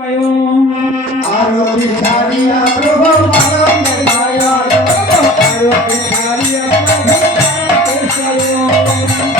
আরতি ছাড়িয়া প্রভু মানব আরতি ছাড়িয়া প্রভু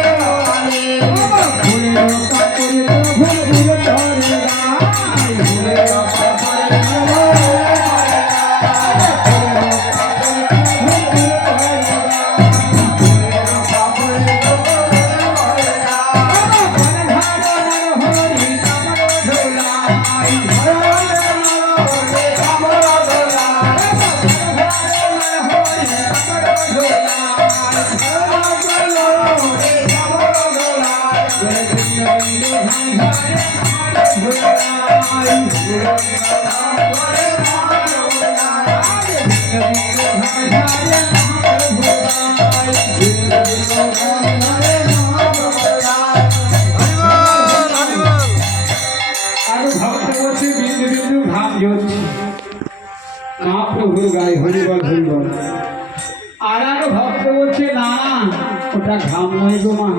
ঘাম ঝরছে মহাপ্রভুর গায়ে হরিবল হরিবল আর ভক্ত বলছে, না, ওটা ঘাম নয় গো মা।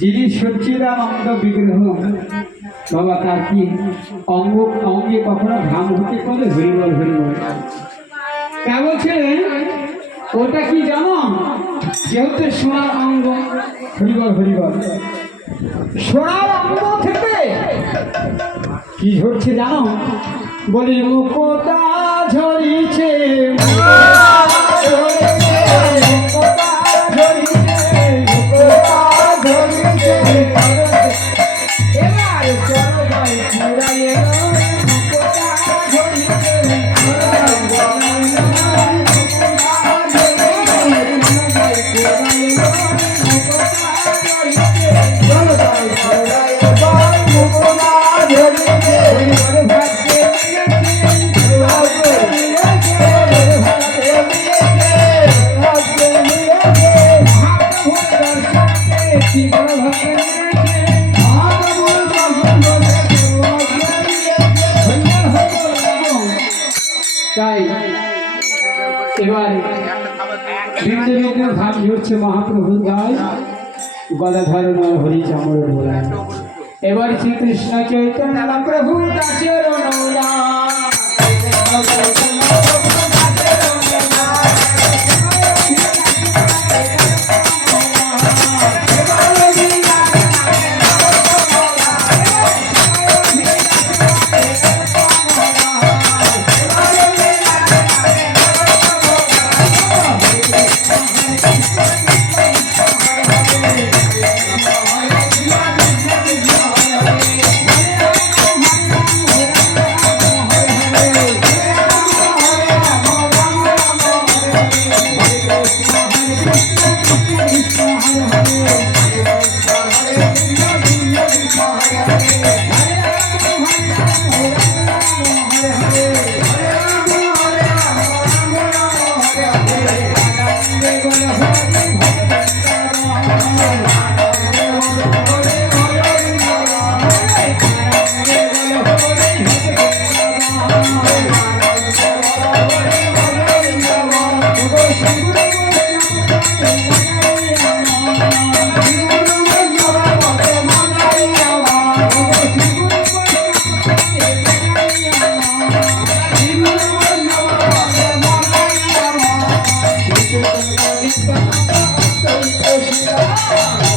যিনি সচ্চিদানন্দ বিগ্রহ, বাবা তার কি? অঙ্গ, অঙ্গে কখনো ঘাম হতে পারে? হরিবল হরিবল তা বলছিলেন ওটা কি জানো? যেহেতু সোনার অঙ্গ হরিবল হরিবল সোনার অঙ্গ থেকে কি ঝরছে জানো? বলি মুখতা ঝরিছে। বিন্দু বিন্দু ঘাম মহাপ্রভুর গদাধর নয় হরি চামর এবার শ্রীকৃষ্ণ চৈতন্য প্রভু দাসের Música